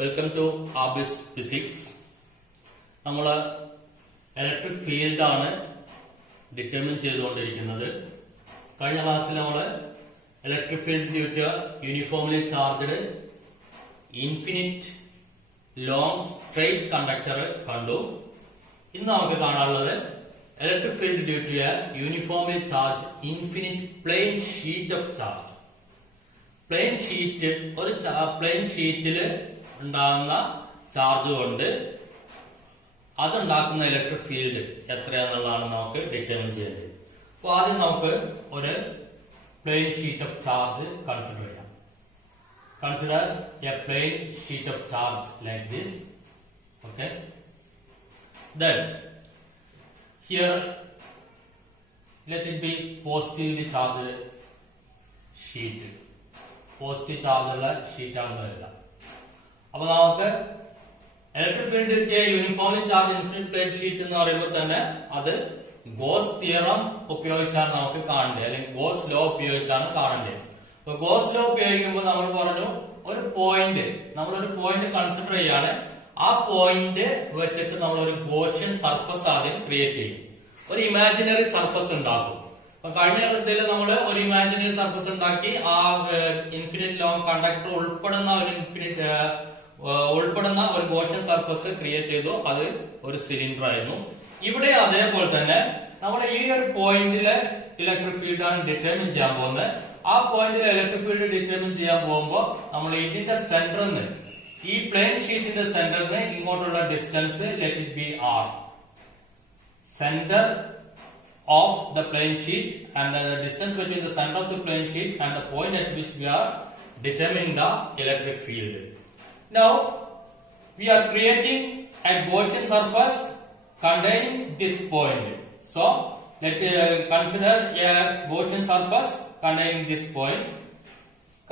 Welcome to Abi's physics. നമ്മൾ electric field ആണ് determine ചെയ്തുകൊണ്ടിരിക്കുന്നത്. കഴിഞ്ഞ ക്ലാസ്സിൽ നമ്മൾ electric field due to uniformly charged infinite long straight conductor കണ്ടു. ഇന്ന് നമുക്ക് കാണാനുള്ളത് electric field due to uniformly charge infinite plane sheet of charge. Plane sheet, ഒരു പ്ലെയിൻ ഷീറ്റിൽ ഉണ്ടാകുന്ന ചാർജ് കൊണ്ട് അതുണ്ടാക്കുന്ന ഇലക്ട്രിക് ഫീൽഡ് എത്രയാന്നുള്ളതാണ് നമുക്ക് ഡിറ്റർമിൻ ചെയ്യേണ്ടത്. അപ്പോൾ ആദ്യം നമുക്ക് ഒരു plane sheet of charge consider ചെയ്യാം. Consider a plane sheet of charge like this. Okay, then here let it be positively charged sheet. Positive charge ഉള്ള ഷീറ്റാണ് വരിക. അപ്പൊ നമുക്ക് ഇലക്ട്രിക് ഫീൽഡ് കിട്ടിയ uniformly charge infinite plane sheet എന്ന് പറയുമ്പോൾ തന്നെ അത് ഗോസ് തിയറം ഉപയോഗിച്ചാണ് നമുക്ക് കാണേണ്ടത്, അല്ലെങ്കിൽ ഗോസ് ലോ ഉപയോഗിച്ചാണ് കാണേണ്ടത്. അപ്പൊ ഗോസ് ലോ ഉപയോഗിക്കുമ്പോൾ നമ്മൾ പറഞ്ഞു നമ്മളൊരു പോയിന്റ് കൺസിഡർ ചെയ്യാണ്. ആ പോയിന്റ് വെച്ചിട്ട് നമ്മളൊരു ഗോഷ്യൻ സർഫസ് ആദ്യം ക്രിയേറ്റ് ചെയ്യും, ഒരു ഇമാജിനറി സർഫസ് ഉണ്ടാക്കും. അപ്പൊ കഴിഞ്ഞ ഘട്ടത്തിൽ നമ്മൾ ഒരു ഇമാജിനറി സർഫസ് ഉണ്ടാക്കി ആ ഇൻഫിനിറ്റ് ലോങ് കണ്ടക്ടർ ഉൾപ്പെടുന്ന ഒരു ഗോഷ്യൻ സർഫസ് ക്രിയേറ്റ് ചെയ്തു. അത് ഒരു സിലിണ്ടർ ആയിരുന്നു. ഇവിടെ അതേപോലെ തന്നെ നമ്മൾ ഈ ഒരു പോയിന്റിലെ ഇലക്ട്രിക് ഫീൽഡ് ആണ് ഡിറ്റർമിൻ ചെയ്യാൻ പോകുന്നത്. ആ പോയിന്റിൽ ഇലക്ട്രിക് ഫീൽഡ് ഡിറ്റർമിൻ ചെയ്യാൻ പോകുമ്പോൾ നമ്മൾ ഇതിന്റെ സെന്ററിൽ നിന്ന്, ഈ പ്ലെയിൻ ഷീറ്റിന്റെ സെന്ററിൽ നിന്ന് ഇങ്ങോട്ടുള്ള distance let it be r. Centre of the plane sheet and the distance between the center of the plane sheet and the point at which we are determining the electric field. Now we are creating a Gaussian surface containing this point. So let consider a Gaussian surface containing this point.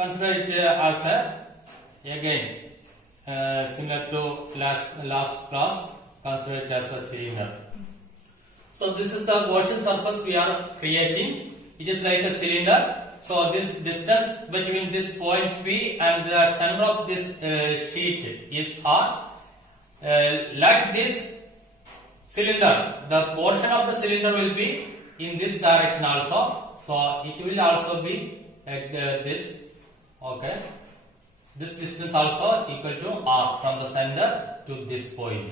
Consider it as a, again similar to last class, consider it as a cylinder. So this is the Gaussian surface we are creating. It is like a cylinder. So this distance between this point P and the center of this sheet is R. Like this cylinder, the portion of the cylinder will be in this direction also. So it will also be like this. Okay. This distance also equal to R from the center to this point.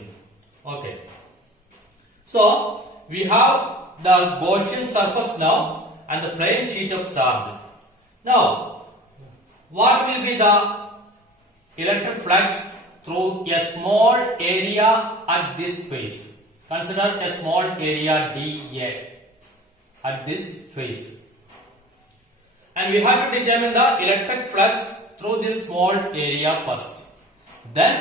Okay. So we have the Gaussian surface now and the plane sheet of charge. Now, what will be the electric flux through a small area at this face? Consider a small area dA at this face. And we have to determine the electric flux through this small area first. Then,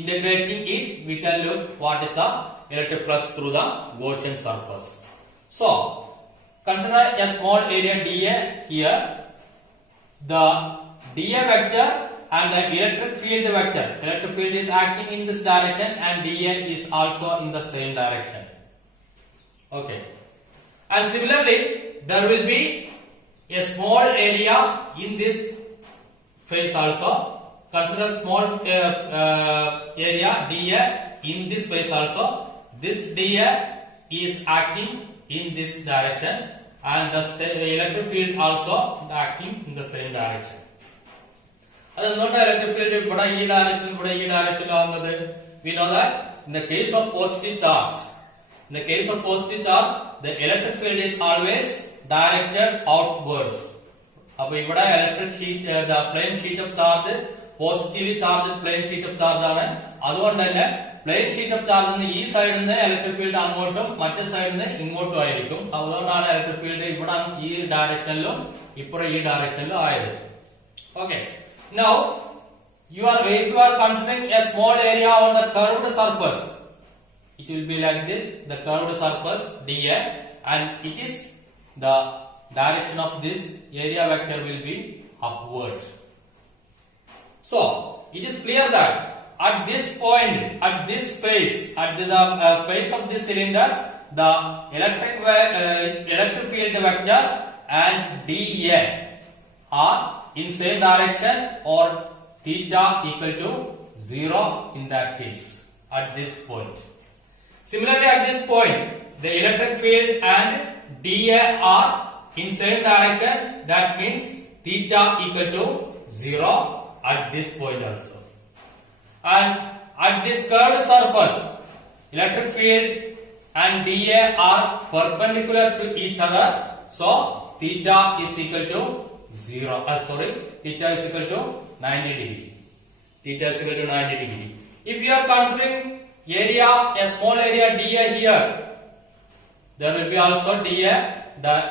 integrating it, we can look what is the electric flux through the Gaussian surface. So, consider a small area dA here. The dA vector and the electric field vector. Electric field is acting in this direction and dA is also in the same direction. Okay. And similarly, there will be a small area in this face also. Consider small area dA in this face also. This dA is acting in this direction and the electric field also acting in the same direction. That is not electric field kuda ee direction avunnathu. We know that in the case of positive charge, the electric field is always directed outwards. Appo ivada electric sheet, the plane sheet of charge, positively charged plane sheet of charge aanu. അതുകൊണ്ട് തന്നെ plain sheet of charge ഈ സൈഡിൽ നിന്ന് electric field അങ്ങോട്ടും മറ്റേ സൈഡിൽ നിന്ന് ഇങ്ങോട്ടും ആയിരിക്കും. അതുകൊണ്ടാണ് ഇലക്ട്രിക് ഫീൽഡ് ഇവിടെ ഈ ഡയറക്ഷനിലും ഇപ്പുറം ഈ ഡയറക്ഷനിലും ആയത്. Okay, now you are considering a small area on the curved surface. It will be like this, the curved surface dA, and it is the direction of this area vector will be upward. So it is clear that at this point, at this face, at the face of this cylinder, the electric field vector and dA are in same direction or theta equal to 0 in that case at this point. Similarly, at this point, the electric field and dA are in same direction. That means theta equal to 0 at this point also. And at this curved surface, electric field and dA are perpendicular to each other. So theta is equal to 0. Theta is equal to 90 degree. Theta is equal to 90 degree. If you are considering area, a small area dA here, there will be also dA. The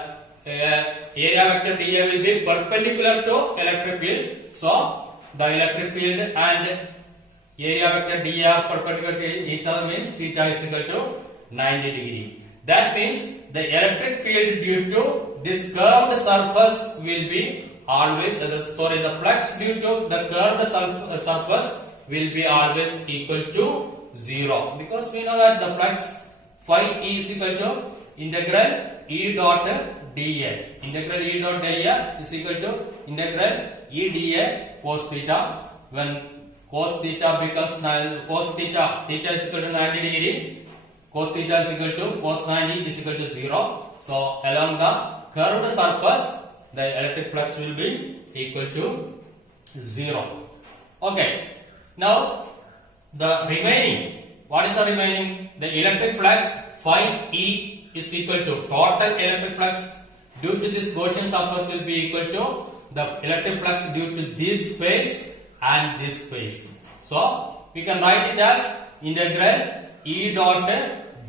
area vector dA will be perpendicular to electric field. So the electric field and area vector dA are perpendicular to each other means theta is equal to 90 degree. That means the electric field due to this curved surface will be always, the flux due to the curved surface will be always equal to 0, because we know that the flux phi is equal to integral E dot dA. Integral E dot dA is equal to integral E dA cos theta. When cos theta becomes theta is equal to 90 degree, cos theta is equal to cos 90 is equal to 0. So along the curved surface, the electric flux will be equal to 0. Okay. Now the remaining, what is the remaining? The electric flux phi E is equal to total electric flux due to this Gaussian surface will be equal to the electric flux due to this phase and this phase. So we can write it as integral E dot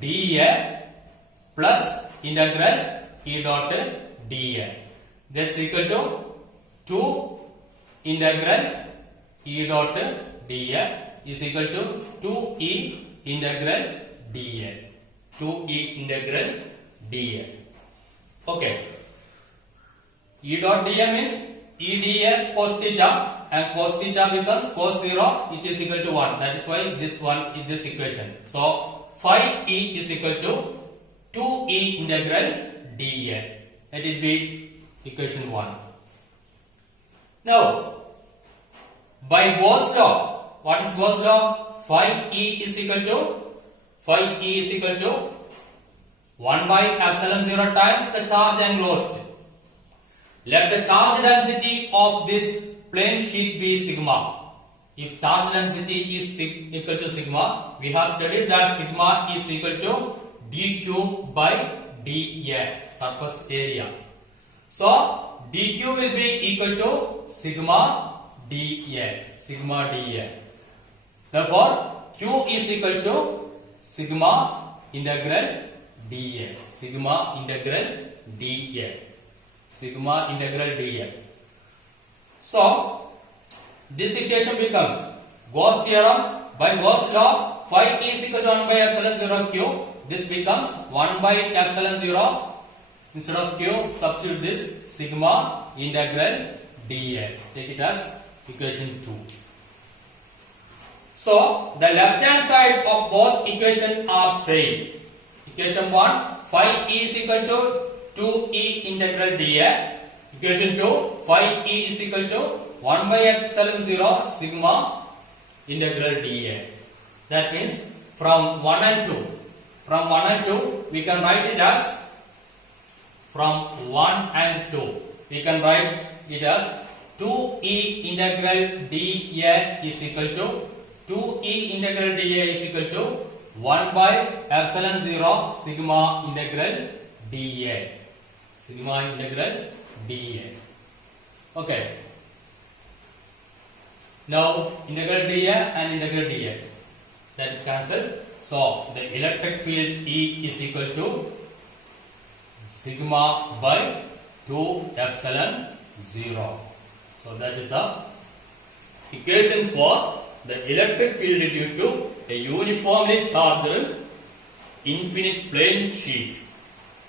dA plus integral E dot dA. That's equal to 2 integral E dot dA is equal to 2E integral dA. 2E integral dA. Okay. E dot dA means E dA cos theta, and cos theta becomes cos 0, it is equal to 1. That is why this one is this equation. So phi E is equal to 2E integral dA. Let it be equation 1. Now, by Gauss law, what is Gauss law? Phi E is equal to 1 by epsilon 0 times the charge enclosed. Let the charge density of this plane sheet be sigma. If charge density is equal to sigma, we have studied that sigma is equal to dq by dA, surface area. So dq will be equal to sigma dA. Therefore q is equal to sigma integral dA. So this equation becomes Gauss theorem. By Gauss law, phi is equal to 1 by epsilon 0 q. This becomes 1 by epsilon 0. Instead of q, substitute this sigma integral dA. Take it as equation 2. So the left hand side of both equations are same. Equation 1, phi E is equal to 2E integral dA. Equation 2, phi E is equal to 1 by epsilon 0 sigma integral dA. That means from 1 and 2, we can write it as we can write it as 2E integral dA is equal to 2E integral dA is equal to 1 by epsilon 0 sigma integral dA. Okay. Now integral dA and integral dA, that is cancelled. So the electric field E is equal to sigma by 2 epsilon 0. So that is the equation for the electric field due to a uniformly charged infinite plane sheet.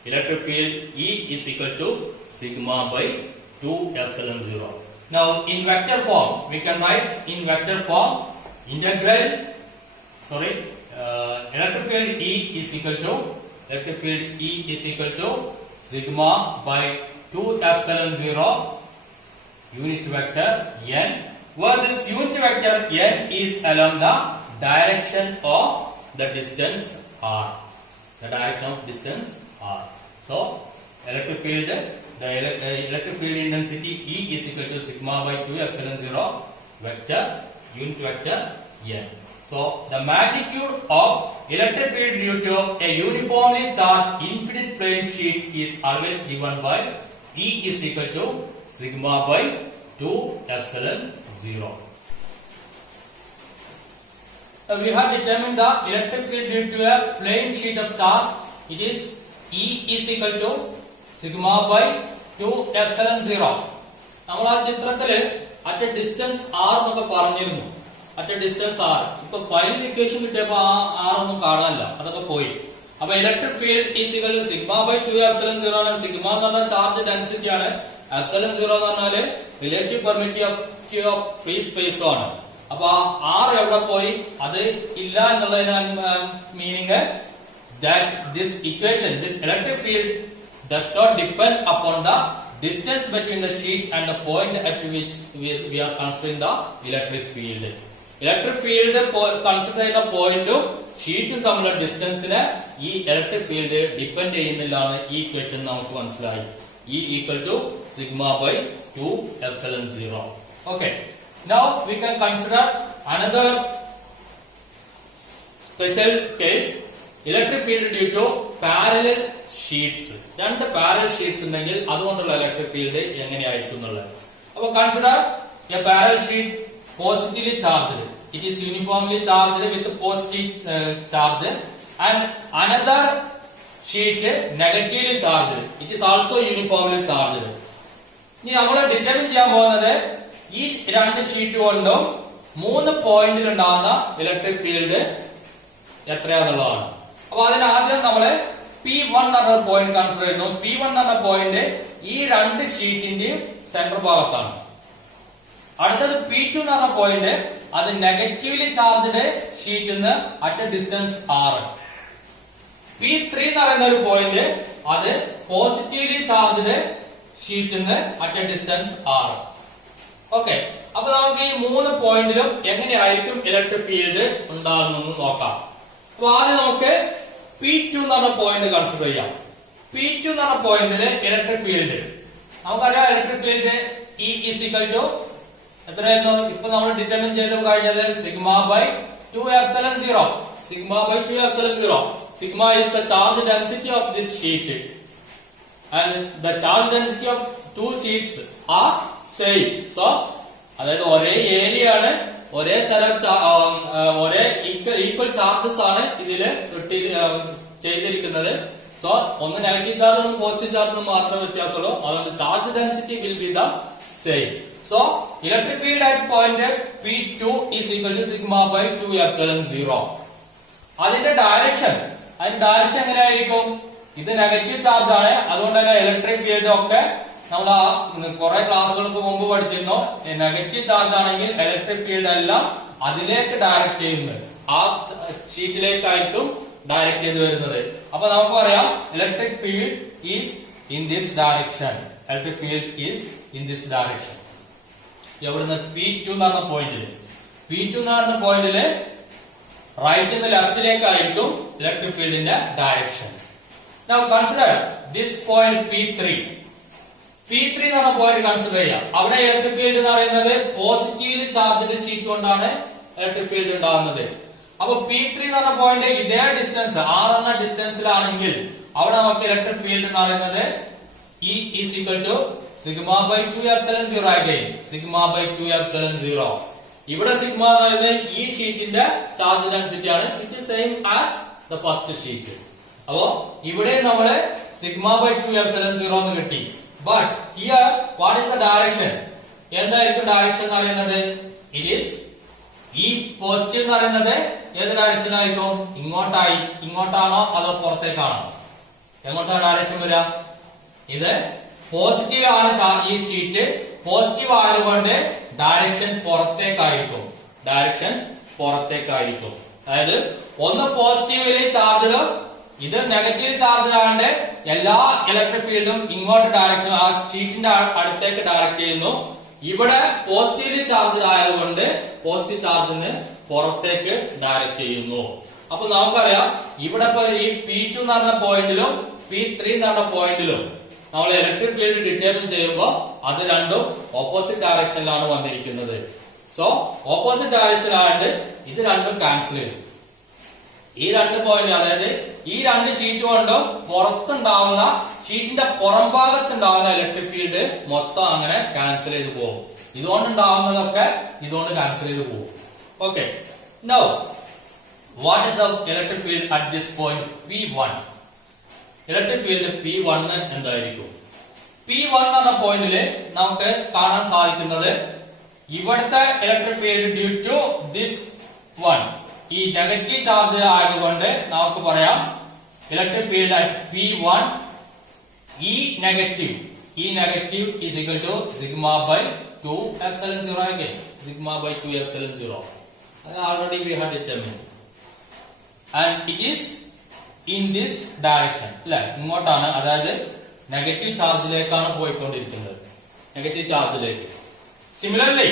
Electric field E is equal to sigma by 2 epsilon 0. Now in vector form, we can write in vector form electric field E is equal to sigma by 2 epsilon 0 unit vector n, where this unit vector n is along the direction of the distance r. The direction of distance r. So, electric field, the electric field intensity E is equal to sigma by 2 epsilon 0 vector, unit vector n. So, the magnitude of electric field due to a uniformly charged infinite plane sheet is always given by E is equal to sigma by 2 epsilon 0. We have determined the electric field due to a plane sheet of charge. It is E is equal to sigma by 2 epsilon 0. നമ്മൾ ആ ചിത്രത്തില് at a distance r എന്നൊക്കെ പറഞ്ഞിരുന്നു. at a distance r. ഇപ്പൊ final equation കിട്ടിയപ്പോ ആ r ഒന്നും കാണാനില്ല, അതൊക്കെ പോയി. അപ്പൊ electric field is equal to sigma by 2 epsilon 0 ആണ്. സിഗ്മ എന്ന് പറഞ്ഞാൽ ചാർജ് ഡെൻസിറ്റി ആണ്. എപ്സിലോൺ 0 എന്ന് പറഞ്ഞാല് റിലേറ്റീവ് പെർമിറ്റിവിറ്റി ഓഫ് ഫ്രീ സ്പേസും ആണ്. അപ്പൊ r എവിടെ പോയി? അത് ഇല്ല എന്നുള്ളതിന് meaning that this equation, this electric field does not depend upon the distance between the sheet and the point at which we are considering the electric field. Electric field consider ചെയ്യുന്ന പോയിന്റും ഷീറ്റും തമ്മിലുള്ള ഡിസ്റ്റൻസിനെ ഈ ഇലക്ട്രിക് ഫീൽഡ് ഡിപ്പെൻഡ് ചെയ്യുന്നില്ലാണ് ഈ equation നമുക്ക് മനസ്സിലായി. E equal to sigma by 2 epsilon 0. Okay. Now we can consider another special case. Electric field due to parallel sheets. രണ്ട് parallel sheets ഉണ്ടെങ്കിൽ അതുകൊണ്ടുള്ള ഇലക്ട്രിക് ഫീൽഡ് എങ്ങനെയായിരിക്കും എന്നുള്ളത്. അപ്പൊ consider A parallel sheet positively charged. It is uniformly charged with positive charge and another sheet negatively charged. It is also uniformly charged. ഇനി നമ്മൾ determine ചെയ്യാൻ പോകുന്നത് ഈ രണ്ട് ഷീറ്റ് കൊണ്ടും 3 പോയിന്റിൽ ഉണ്ടാകുന്ന ഇലക്ട്രിക് ഫീൽഡ് എത്രയാന്നുള്ളതാണ്. അപ്പൊ അതിനാദ്യം നമ്മള് P1 എന്ന് പറഞ്ഞ പോയിന്റ് കൺസിഡർ ചെയ്യുന്നു. P1 എന്ന് പറഞ്ഞ പോയിന്റ് ഈ രണ്ട് ഷീറ്റിന്റെയും സെന്റർ ഭാഗത്താണ്. അടുത്തത് P2 എന്ന് പറഞ്ഞ പോയിന്റ് അത് നെഗറ്റീവ്ലി ചാർജ്ഡ് ഷീറ്റിൽ നിന്ന് അറ്റ് ഡിസ്റ്റൻസ് r. P3 എന്ന് പറയുന്ന ഒരു പോയിന്റ് അത് പോസിറ്റീവ്ലി ചാർജ്ഡ് ഷീറ്റിൽ നിന്ന് അറ്റ് ഡിസ്റ്റൻസ് r. ഓക്കെ. അപ്പൊ നമുക്ക് ഈ 3 പോയിന്റിലും എങ്ങനെയായിരിക്കും ഇലക്ട്രിക് ഫീൽഡ് ഉണ്ടാകുന്നതെന്ന് നോക്കാം. അപ്പൊ ആദ്യം നമുക്ക് P2 എന്ന് പറഞ്ഞ പോയിന്റ് കൺസിഡർ ചെയ്യാം. P2 എന്ന് പറഞ്ഞ പോയിന്റില് ഇലക്ട്രിക് ഫീൽഡ് നമുക്കറിയാം. Electric field E is equal to എത്രയായിരുന്നു? ഇപ്പൊ നമ്മൾ ഡിറ്റർമിൻ ചെയ്ത് കഴിഞ്ഞത് sigma by 2 epsilon 0. Sigma by 2 epsilon 0. Sigma is the charge density of this sheet and the charge density of two sheets are same. So അതായത് ഒരേ area ആണ്, ഒരേ തരം ഒരേ ഈക്വൽ ചാർജസ് ആണ് ഇതില് ചെയ്തിരിക്കുന്നത്. സോ ഒന്ന് നെഗറ്റീവ് ചാർജ് ഒന്ന് പോസിറ്റീവ് ചാർജ് മാത്രമേ വ്യത്യാസമുള്ളൂ. അതുകൊണ്ട് charge density will be the same. So electric field at point P2 is equal to sigma by 2 epsilon 0. അതിന്റെ ഡയറക്ഷൻ എങ്ങനെയായിരിക്കും? ഇത് നെഗറ്റീവ് ചാർജ് ആണ്. അതുകൊണ്ട് തന്നെ ഇലക്ട്രിക് ഫീൽഡ് ഒക്കെ നമ്മൾ കുറെ ക്ലാസ്സുകൾക്ക് മുമ്പ് പഠിച്ചിരുന്നു. നെഗറ്റീവ് ചാർജ് ആണെങ്കിൽ ഇലക്ട്രിക് ഫീൽഡ് എല്ലാം അതിലേക്ക് ഡയറക്ട് ചെയ്യുന്നത്, ആ ഷീറ്റിലേക്കായിരിക്കും ഡയറക്ട് ചെയ്ത് വരുന്നത്. അപ്പൊ നമുക്ക് പറയാം ഇലക്ട്രിക് field is in this direction. Electric field is in this direction. എവിടുന്ന്? P2 എന്ന് പറഞ്ഞ പോയിന്റില് റൈറ്റ് നിന്ന് ലെഫ്റ്റിലേക്കായിരിക്കും ഇലക്ട്രിക് ഫീൽഡിന്റെ direction. Now consider this point P3. P3 എന്ന് പറഞ്ഞ പോയിന്റ് കൺസിഡർ ചെയ്യാം. അവിടെ ഇലക്ട്രിക് ഫീൽഡ് എന്ന് പറയുന്നത് പോസിറ്റീവ്ലി ചാർജ്ഡ് ഷീറ്റ് കൊണ്ടാണ് ഇലക്ട്രിക് ഫീൽഡ് ഉണ്ടാകുന്നത്. അപ്പൊ P3 എന്ന് പറഞ്ഞ പോയിന്റ് ഇതേ ഡിസ്റ്റൻസ് r എന്ന ഡിസ്റ്റൻസിലാണെങ്കിൽ അവിടെ നമുക്ക് ഇലക്ട്രിക് ഫീൽഡ് എന്ന് പറയുന്നത് E is equal to sigma by 2 epsilon 0 again. Sigma by 2 epsilon 0. ഇവിടെ സിഗ്മ എന്ന് പറയുന്നത് ഈ ഷീറ്റിന്റെ ചാർജ് ഡെൻസിറ്റി ആണ്. It is same as the first sheet. അപ്പോ ഇവിടെ നമ്മള് സിഗ്മ ബൈ 2 epsilon 0 എന്ന് കിട്ടി. But here what is the direction? എന്തായിരിക്കും ഡയറക്ഷൻ എന്ന് പറയുന്നത്? ഇറ്റ് ഈസ് ഈ പോസിറ്റീവ് എന്ന് പറയുന്നത് ഏത് ഡയറക്ഷൻ ആയിരിക്കും? ഇങ്ങോട്ടാണോ അതോ പുറത്തേക്കാണോ? എങ്ങോട്ടാണ് ഡയറക്ഷൻ വരിക? ഇത് പോസിറ്റീവ് ആണ്. ഈ ഷീറ്റ് പോസിറ്റീവ് ആയതുകൊണ്ട് ഡയറക്ഷൻ പുറത്തേക്കായിരിക്കും. അതായത് ഒന്ന് പോസിറ്റീവ്ലി ചാർജ്ഡ്, ഇത് നെഗറ്റീവ് ചാർജ് ആയതുകൊണ്ട് എല്ലാ ഇലക്ട്രിക് ഫീൽഡും ഇങ്ങോട്ട് ഡയറക്ഷൻ ആ ഷീറ്റിന്റെ അടുത്തേക്ക് ഡയറക്ട് ചെയ്യുന്നു. ഇവിടെ പോസിറ്റീവ്ലി ചാർജ് ആയതുകൊണ്ട് പോസിറ്റീവ് ചാർജിന് പുറത്തേക്ക് ഡയറക്റ്റ് ചെയ്യുന്നു. അപ്പൊ നമുക്കറിയാം ഇവിടെ ഇപ്പൊ ഈ P2 എന്ന് പറഞ്ഞ പോയിന്റിലും P3 എന്ന് പറഞ്ഞ പോയിന്റിലും നമ്മൾ ഇലക്ട്രിക് ഫീൽഡ് ഡിറ്റർമിൻ ചെയ്യുമ്പോൾ അത് രണ്ടും ഓപ്പോസിറ്റ് ഡയറക്ഷനിലാണ് വന്നിരിക്കുന്നത്. സോ ഓപ്പോസിറ്റ് ഡയറക്ഷൻ ആയിട്ട് ഇത് രണ്ടും ക്യാൻസൽ ചെയ്തു. ഈ രണ്ട് പോയിന്റ്, അതായത് ഈ രണ്ട് ഷീറ്റ് കൊണ്ടും പുറത്തുണ്ടാവുന്ന ഷീറ്റിന്റെ പുറം ഭാഗത്തുണ്ടാവുന്ന ഇലക്ട്രിക് ഫീൽഡ് മൊത്തം അങ്ങനെ ക്യാൻസൽ ചെയ്ത് പോകും. ഇതുകൊണ്ടുണ്ടാവുന്നതൊക്കെ ഇതുകൊണ്ട് ക്യാൻസൽ ചെയ്ത് പോകും. Okay, now what is the electric field at this point P1? Electric field P1 എന്തായിരിക്കും? P1 എന്ന പോയിന്റില് നമുക്ക് കാണാൻ സാധിക്കുന്നത് ഇവിടുത്തെ electric field due to this one, ഈ നെഗറ്റീവ് ചാർജ് ആയതുകൊണ്ട് നമുക്ക് പറയാം ഇലക്ട്രിക് ഫീൽഡ് അറ്റ് P1 E negative is equal to sigma by 2 epsilon 0 again. Sigma by 2 epsilon 0. Already we have determined. And it is in this direction. അല്ലെ, ഇങ്ങോട്ടാണ്, അതായത് negative ചാർജിലേക്കാണ് പോയിക്കൊണ്ടിരിക്കുന്നത്, negative ചാർജിലേക്ക്. Similarly,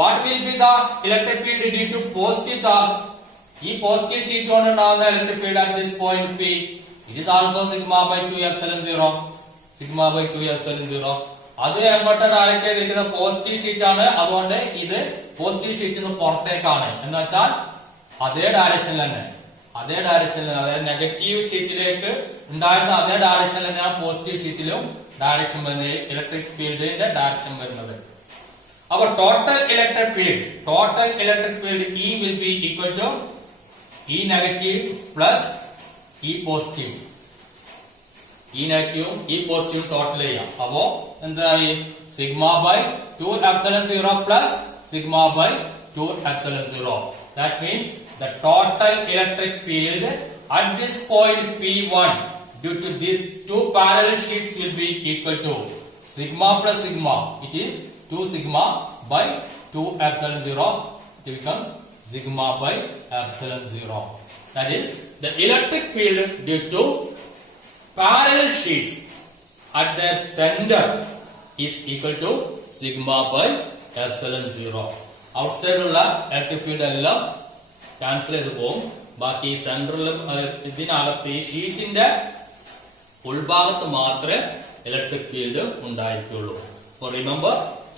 what will be the electric field due to positive charge? ഈ positive sheet കൊണ്ടുണ്ടാകുന്ന electric field at this point P, it is also sigma by 2 epsilon 0. Sigma by 2 epsilon 0. അത് എങ്ങോട്ട് direct ചെയ്തിരിക്കുന്ന positive sheet ആണ്. അതുകൊണ്ട് ഇത് positive ഷീറ്റിൽ നിന്ന് പുറത്തേക്കാണ്. എന്ന് വെച്ചാൽ അതേ ഡയറക്ഷനിൽ തന്നെ, അതായത് നെഗറ്റീവ് ഷീറ്റിലേക്ക് ഉണ്ടായിരുന്ന അതേ ഡയറക്ഷനിൽ തന്നെ പോസിറ്റീവ് ഷീറ്റിലും ഡയറക്ഷൻ വരുന്നത്, ഇലക്ട്രിക് ഫീൽഡിന്റെ ഡയറക്ഷൻ വരുന്നത്. അപ്പൊ total electric field E will be equal to E negative plus E positive. ഈ നെഗറ്റീവും ഈ പോസിറ്റീവും ടോട്ടൽ ചെയ്യാം. അപ്പോ എന്തായി? Sigma by 2 epsilon 0 plus sigma by 2 epsilon 0. That means the total electric field at this point P1 due to these two parallel sheets will be equal to sigma plus sigma. It is 2 sigma by 2 epsilon 0. It becomes sigma by epsilon 0. That is the electric field due to parallel sheets at their center is equal to sigma by epsilon 0. Outside ഉള്ള electric field എല്ലാം cancel ചെയ്ത് പോകും. ബാക്കി സെൻട്രലും ഇതിനകത്ത് ഈ ഷീറ്റിന്റെ ഉൾഭാഗത്ത് മാത്രമേ ഇലക്ട്രിക് ഫീൽഡ് ഉണ്ടായിരിക്കുള്ളൂ. So remember,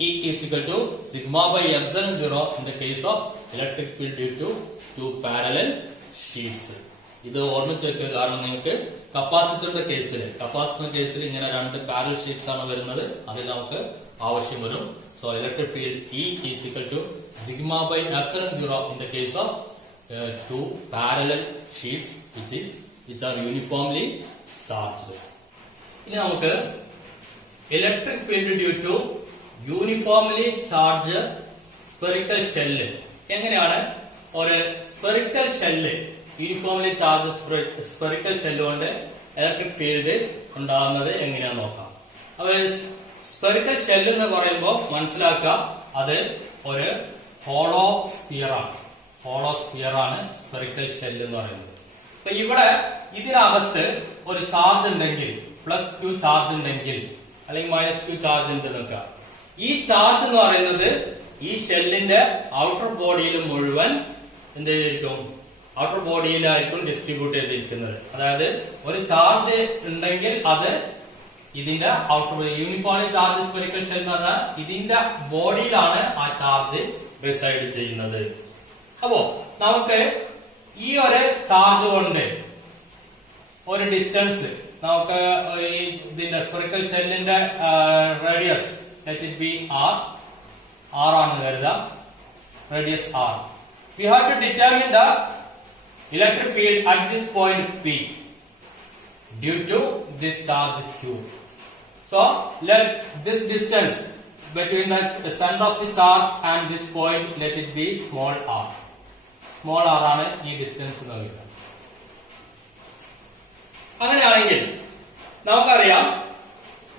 E is equal to sigma by epsilon 0 in the case of electric field due to two parallel sheets. ഇത് ഓർമ്മിച്ച് വെക്കുക, കാരണം നിങ്ങൾക്ക് കപ്പാസിറ്ററിന്റെ കേസിൽ ഇങ്ങനെ രണ്ട് പാരലൽ ഷീറ്റ്സ് ആണ് വരുന്നത്, അതിൽ നമുക്ക് ആവശ്യം വരും. So electric field E is equal to sigma by epsilon 0 in the case of two parallel sheets which are uniformly charged. ഇനി നമുക്ക് electric field due to uniformly charge spherical shell. എങ്ങനെയാണ് ഒരു spherical shell, uniformly charge spherical shell കൊണ്ട് electric field ഉണ്ടാകുന്നത് എങ്ങനെയാന്ന് നോക്കാം. അപ്പൊ spherical shell എന്ന് പറയുമ്പോൾ മനസ്സിലാക്കുക, അത് ഒരു ഹോളോ സ്ഫിയർ ആണ് സ്പെറിക്കൽ ഷെല്ല് എന്ന് പറയുന്നത്. അപ്പൊ ഇവിടെ ഇതിനകത്ത് ഒരു ചാർജ് ഉണ്ടെങ്കിൽ, +q ചാർജ് ഉണ്ടെങ്കിൽ അല്ലെങ്കിൽ -q ചാർജ് ഉണ്ട് നോക്കുക. ഈ ചാർജ് എന്ന് പറയുന്നത് ഈ ഷെല്ലിന്റെ ഔട്ടർ ബോഡിയിൽ മുഴുവൻ എന്ത് ചെയ്തിരിക്കും? ഔട്ടർ ബോഡിയിലായിരിക്കും ഡിസ്ട്രിബ്യൂട്ട് ചെയ്തിരിക്കുന്നത്. അതായത് ഒരു ചാർജ് ഉണ്ടെങ്കിൽ അത് ഇതിന്റെ outer uniformly charge spherical shell എന്ന് പറഞ്ഞാൽ ഇതിന്റെ ബോഡിയിലാണ് ആ ചാർജ് റിസൈഡ് ചെയ്യുന്നത്. അപ്പോ നമുക്ക് ഈ ഒരു ചാർജ് കൊണ്ട് ഒരു ഡിസ്റ്റൻസ് നമുക്ക് ഈ ഇതിന്റെ സ്പെറിക്കൽ ഷെല്ലിന്റെ radius let it B r ആണെന്ന് കരുതാം, radius r. We have to determine the electric field at this point P due to this charge Q. So let this distance between the center of the charge and this point, let it be small r. Small r ആണ് ഈ distance എന്ന് പറയുന്നത്. അങ്ങനെയാണെങ്കിൽ നമുക്കറിയാം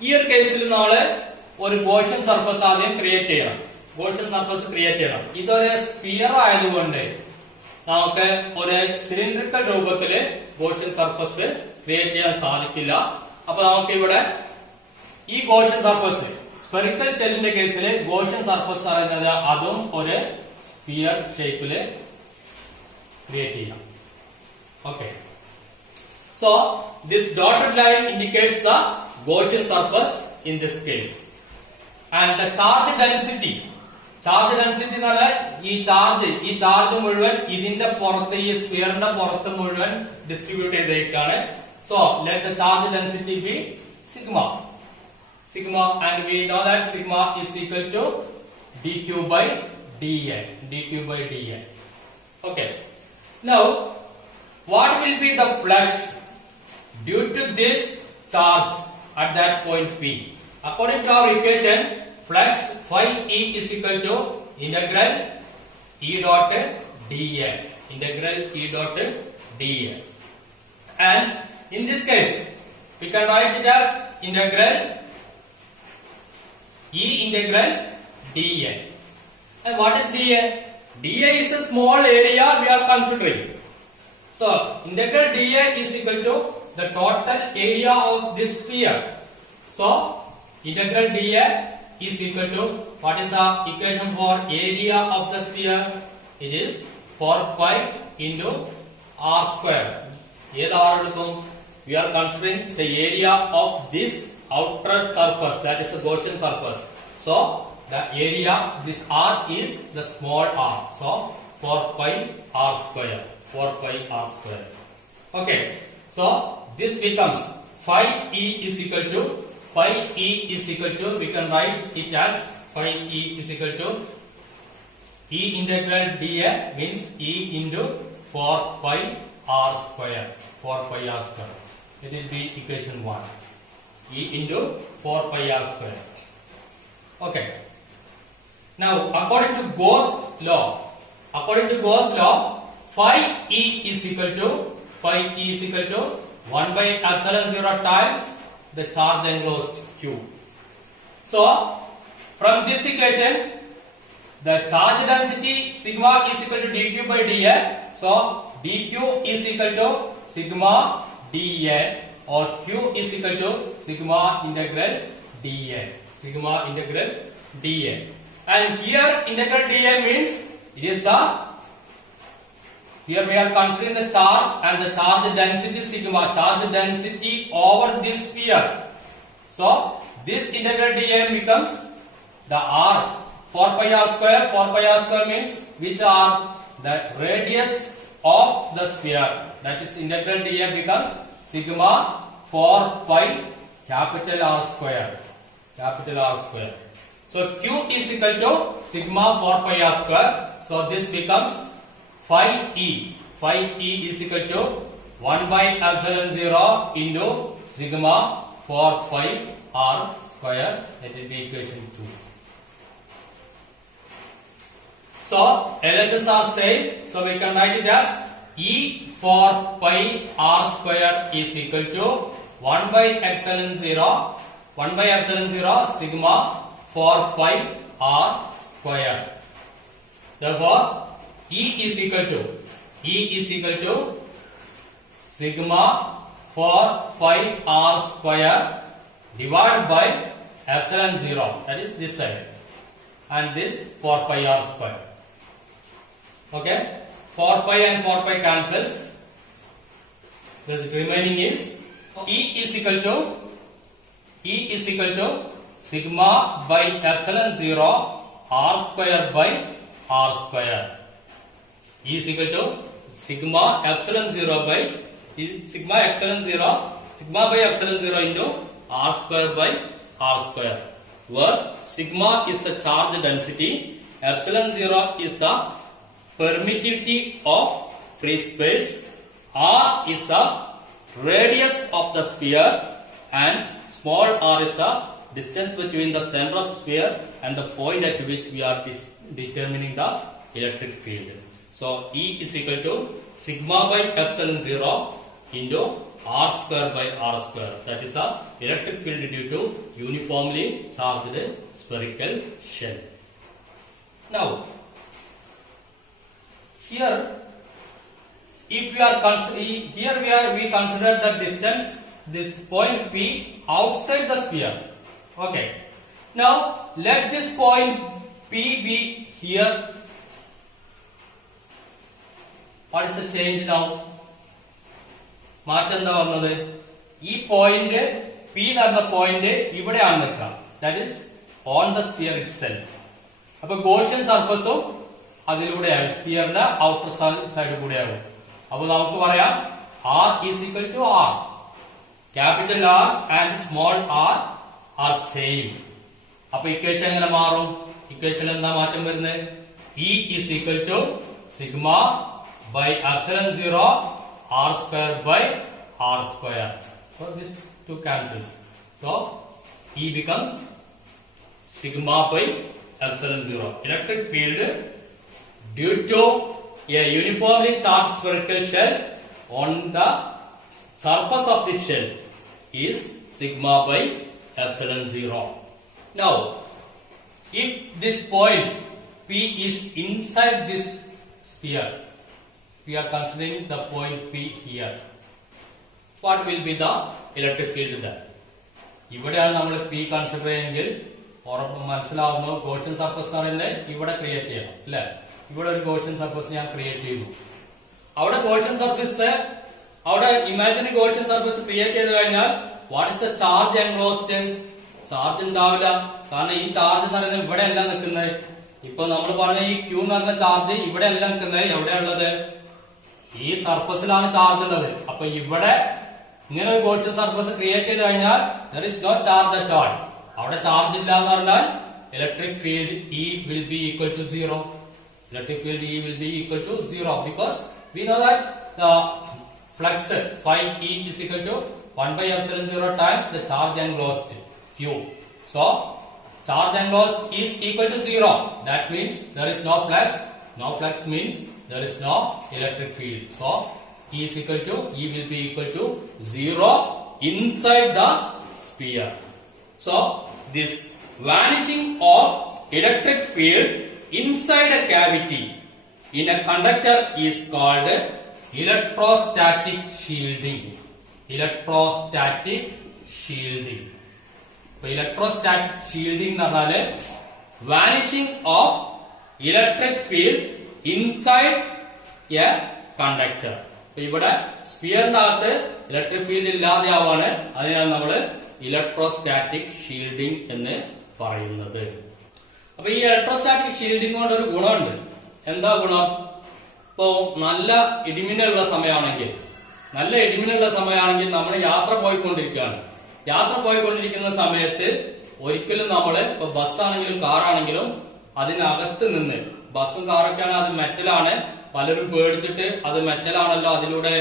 ഈ ഒരു കേസിൽ നമ്മൾ ഒരു ഗോഷ്യൻ സർഫസ് ആദ്യം ക്രിയേറ്റ് ചെയ്യണം. ഇതൊരു സ്ഫിയർ ആയതുകൊണ്ട് നമുക്ക് ഒരു സിലിണ്ടറിക്കൽ രൂപത്തില് ഗോഷ്യൻ സർഫസ് ക്രിയേറ്റ് ചെയ്യാൻ സാധിക്കില്ല. അപ്പൊ നമുക്ക് ഇവിടെ ഈ ഗോഷ്യൻ സർഫസ് സ്പെറിക്കൽ ഷെല്ലിന്റെ കേസിൽ ഗോഷ്യൻ സർഫസ് പറയുന്നത് അതും ഒരു സ്പിയർ ഷേപ്പില് ക്രിയേറ്റ് ചെയ്യാം. Okay, so this dotted line indicates the Gaussian surface in this case. And the charge density എന്ന് പറഞ്ഞാൽ ഈ ചാർജ് മുഴുവൻ ഇതിന്റെ പുറത്ത്, ഈ സ്ഫിയറിന്റെ പുറത്ത് മുഴുവൻ ഡിസ്ട്രിബ്യൂട്ട് ചെയ്തേക്കാണ്. So let the charge density be sigma, and we know that sigma is equal to dq by dN. Okay, now what will be the flux due to this charge at that point P? According to our equation, flux phi E is equal to integral E dot dN, and in this case we can write it as integral dN. And what is dA? dA is a small area we are considering. So integral dA is equal to the total area of this sphere. So integral dA is equal to, what is the equation for area of the sphere? It is 4 pi into r square. We are considering the area of this outer surface, that is the Gaussian surface. So the area, this r is the small r. So 4 pi r square. Okay, so this becomes phi E is equal to, we can write it as phi E is equal to E integral dA means E into 4 pi r square. It will be equation 1. E into 4 pi r square. Okay. Now, according to Gauss law, phi E is equal to 1 by epsilon 0 times the charge enclosed Q. So, from this equation, the charge density sigma is equal to dq by dA. So, dq is equal to sigma dA, or Q is equal to sigma integral dA. And here integral dA means it is the, here we are considering the charge and the charge density sigma, charge density over this sphere. So this integral dA becomes the r, 4 pi r square means which are the radius of the sphere. That is integral dA becomes sigma 4 pi capital R square. So Q is equal to sigma 4 pi R square. So this becomes phi E is equal to 1 by epsilon 0 into sigma 4 pi R square. That will be equation 2. So LHS are same. So we can write it as E 4 pi r square is equal to 1 by epsilon 0 sigma 4 pi r square. Therefore, E is equal to sigma 4 pi r square divided by epsilon 0, that is this side, and this 4 pi r square. Okay, 4 pi and 4 pi cancels. The remaining is E is equal to sigma by epsilon 0 r square by r square. E is equal to sigma by epsilon 0 into r square by r square, where sigma is the charge density, epsilon 0 is the permittivity of free space, r is the radius of the sphere, and small r is the distance between the center of sphere and the point at which we are determining the electric field. So E is equal to sigma by epsilon 0 into r square by r square. That is the electric field due to uniformly charged spherical shell. Now, here if we are we consider the distance, this point P outside the sphere. Okay, Now let this point P be here. What is the change now? മാറ്റം എന്താ വന്നത്? ഈ point P എന്ന് പറഞ്ഞ point ഇവിടെയാണ് നിൽക്കുക. That is on the sphere itself. അപ്പൊ Gaussian സർഫസും അതിലൂടെയാകും, സ്പിയറിന്റെ outer side കൂടെയാകും. അപ്പൊ നമുക്ക് പറയാം R is equal to R. Capital R and small r are same. അപ്പൊ ഇക്വേഷൻ എങ്ങനെ മാറും? ഇക്വേഷൻ എന്താ മാറ്റം വരുന്നത്? E is equal to sigma by epsilon 0 r square by r square. So this two cancels. So E becomes sigma by epsilon 0. Electric field due to a uniformly charged spherical shell on the surface of the shell is sigma by epsilon 0. Now, if this point P is inside this sphere, we are considering the point P here. What will be the electric field there? ഇവിടെയാണ് നമ്മൾ P consider ചെയ്യുമെങ്കിൽ ഉറപ്പ് മനസ്സിലാവുന്നു. Gaussian surface എന്ന് പറയുന്നത് ഇവിടെ create ചെയ്യണം അല്ലെ? ഇവിടെ ഒരു ഗോഷ്യൻ സർഫസ് ഞാൻ ക്രിയേറ്റ് ചെയ്തു. അവിടെ ഗോഷ്യൻ സർഫസ്, അവിടെ ഇമാജിനറി ഗോഷ്യൻ സർഫസ് ക്രിയേറ്റ് ചെയ്ത് കഴിഞ്ഞാൽ what is the charge enclosed? Charge ഉണ്ടാവില്ല. കാരണം ഈ ചാർജ് എന്ന് പറയുന്നത് ഇവിടെ അല്ല നിൽക്കുന്നത്. ഇപ്പൊ നമ്മൾ പറഞ്ഞ ഈ Q എന്ന് പറഞ്ഞ ചാർജ് ഇവിടെ അല്ല നിൽക്കുന്നത്. എവിടെയുള്ളത്? ഈ സർഫസിലാണ് ചാർജ് ഉള്ളത്. അപ്പൊ ഇവിടെ ഇങ്ങനെ ഒരു ഗോഷ്യൻ സർഫസ് ക്രിയേറ്റ് ചെയ്ത് കഴിഞ്ഞാൽ there is no charge at all. അവിടെ ചാർജ് ഇല്ല എന്ന് പറഞ്ഞാൽ electric field E will be equal to 0. Electric field E will be equal to 0 because we know that the flux phi E is equal to 1 by epsilon 0 times the charge enclosed Q. So charge enclosed is equal to 0. That means there is no flux. No flux means there is no electric field. So E is equal to, E will be equal to 0 inside the sphere. So this vanishing of electric field inside a cavity in a conductor is called electrostatic shielding. Electrostatic shielding. Electrostatic shielding എന്ന് പറഞ്ഞാല് vanishing of electric field inside a conductor. ഇവിടെ സ്പിയറിന്റെ അകത്ത് electric field ഇല്ലാതെയാവാണ്. അതിനാണ് നമ്മൾ electrostatic shielding എന്ന് പറയുന്നത്. അപ്പൊ ഈ ഇലക്ട്രോസ്റ്റാറ്റിക് ഷീൽഡിംഗ് കൊണ്ട് ഒരു ഗുണമുണ്ട്. എന്താ ഗുണം? ഇപ്പോ നല്ല ഇടിമിന്നലുള്ള സമയമാണെങ്കിൽ നമ്മൾ യാത്ര പോയിക്കൊണ്ടിരിക്കുകയാണ്. യാത്ര പോയിക്കൊണ്ടിരിക്കുന്ന സമയത്ത് ഒരിക്കലും നമ്മള് ഇപ്പൊ ബസ്സാണെങ്കിലും കാറാണെങ്കിലും അതിനകത്ത് നിന്ന്, ബസ്സും കാറൊക്കെയാണ് അത് മെറ്റലാണ്, പലരും പേടിച്ചിട്ട് അത് മെറ്റലാണല്ലോ അതിലൂടെ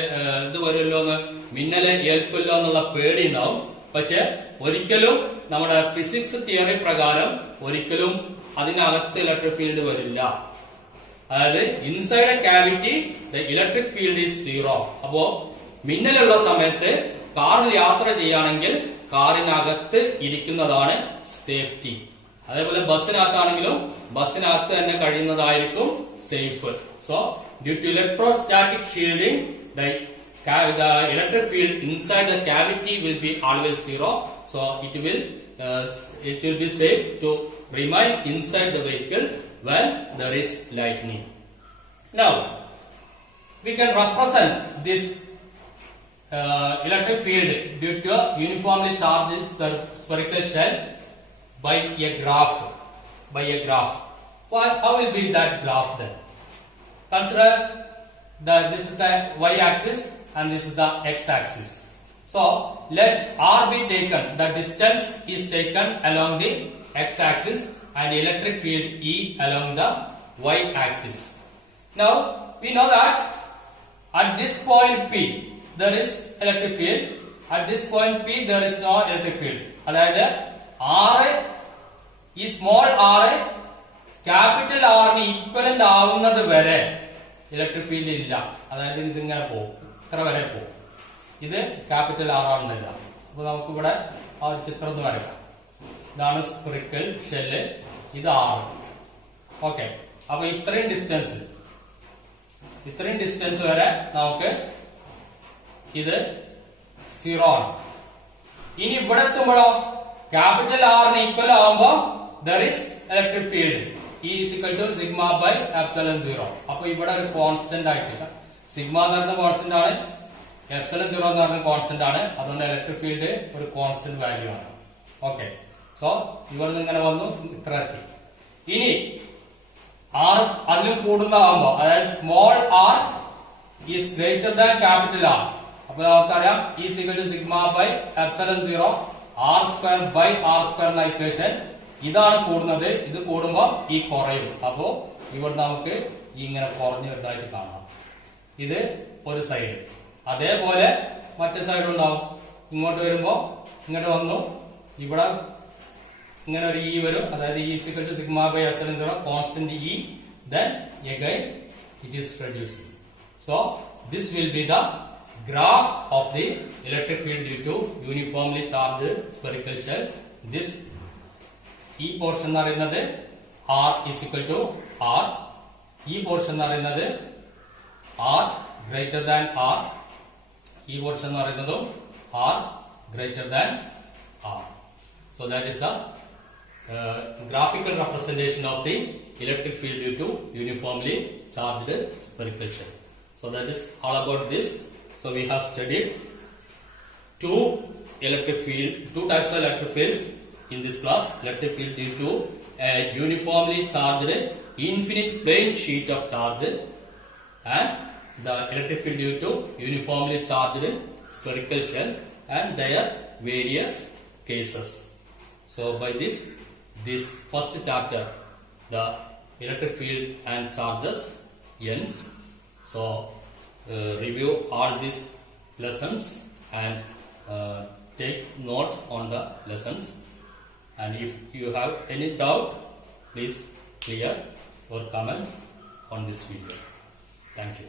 ഇത് വരുമല്ലോ എന്ന്, മിന്നല് ഏൽക്കുമല്ലോ എന്നുള്ള പേടി ഉണ്ടാവും. പക്ഷെ ഒരിക്കലും നമ്മുടെ ഫിസിക്സ് തിയറി പ്രകാരം ഒരിക്കലും അതിനകത്ത് ഇലക്ട്രിക് ഫീൽഡ് വരില്ല. അതായത് inside A cavity the electric field is 0. അപ്പോ മിന്നലുള്ള സമയത്ത് കാറിൽ യാത്ര ചെയ്യുകയാണെങ്കിൽ കാറിനകത്ത് ഇരിക്കുന്നതാണ് സേഫ്റ്റി. അതേപോലെ ബസ്സിനകത്താണെങ്കിലും ബസ്സിനകത്ത് തന്നെ കഴിയുന്നതായിരിക്കും safe. So due to electrostatic shielding the electric field inside the cavity will be always 0. So it will be safe to remain inside the vehicle when there is lightning. Now we can represent this electric field due to a uniformly charged spherical shell by a graph. How will be that graph then? Consider this is the y-axis and this is the x-axis. So let R be taken. The distance is taken along the x-axis and electric field E along the y-axis. Now we know that at this point P there is electric field. At this point P there is no electric field. അതായത് R ഈ small r capital ആറിന് equivalent ആവുന്നത് വരെ electric field ഇല്ല. അതായത് ഇതിങ്ങനെ പോകും, ഇത്ര വരെ പോകും. ഇത് ക്യാപിറ്റൽ ആർ ആണെന്നില്ല. അപ്പൊ നമുക്കിവിടെ ആ ഒരു ചിത്രം ഒന്ന് വരയ്ക്കാം. ഇതാണ് സ്ഫെറിക്കൽ ഷെല്ല്, ഇത് R. ഓക്കെ, അപ്പൊ ഇത്രയും ഡിസ്റ്റൻസ് വരെ നമുക്ക് ഇത് 0 ആണ്. ഇനി ഇവിടെ എത്തുമ്പോഴോ ക്യാപിറ്റൽ ആറിന് ഈക്വൽ ആവുമ്പോ there is electric field E is equal to sigma by epsilon 0. അപ്പൊ ഇവിടെ ഒരു കോൺസ്റ്റന്റ് ആയിട്ടില്ല. സിഗ്മ എന്ന് പറയുന്ന കോൺസ്റ്റന്റ് ആണ്, എപ്സിലോൺ 0 എന്ന് പറയുന്ന കോൺസ്റ്റന്റ് ആണ്. അതുകൊണ്ട് ഇലക്ട്രിക് ഫീൽഡ് ഒരു കോൺസ്റ്റന്റ് വാല്യൂ ആണ്. ഓക്കെ, സോ ഇവിടുന്ന് ഇങ്ങനെ വന്നു ഇത്ര എത്തി. ഇനി ആർ അതിലും കൂടുന്നതാകുമ്പോ, അതായത് small r is greater than capital r. അപ്പൊ നമുക്കറിയാം E is equal to sigma by epsilon 0 r square by r square എന്ന ഇക്വേഷൻ. ഇതാണ് കൂടുന്നത്. ഇത് കൂടുമ്പോ ഈ കുറയും. അപ്പോ ഇവിടെ നമുക്ക് ഇങ്ങനെ കുറഞ്ഞു വരുന്നതായിട്ട് കാണാം. ഇത് ഒരു സൈഡ്. അതേപോലെ മറ്റേ സൈഡ് ഉണ്ടാവും. ഇങ്ങോട്ട് വരുമ്പോ ഇങ്ങോട്ട് വന്നു ഇവിടെ ഇങ്ങനെ ഒരു ഇ വരും. അതായത് E is equal to sigma by epsilon 0 constant E, then again it is reducing. So this will be the graph of the electric field due to uniformly charged spherical shell. This ഈ portion എന്ന് പറയുന്നത് R is equal to R. ഈ portion എന്ന് പറയുന്നത് R greater than R. ഈ portion എന്ന് പറയുന്നതും R greater than R. So that is the graphical representation of the electric field due to uniformly charged spherical shell. So that is all about this. So we have studied two types of electric field in this class. Electric field due to a uniformly charged infinite plane sheet of charge and the electric field due to uniformly charged spherical shell and their various cases. So by this first chapter, the electric field and charges ends. So review all these lessons and take note on the lessons. And if you have any doubt, please clear or comment on this video. Thank you.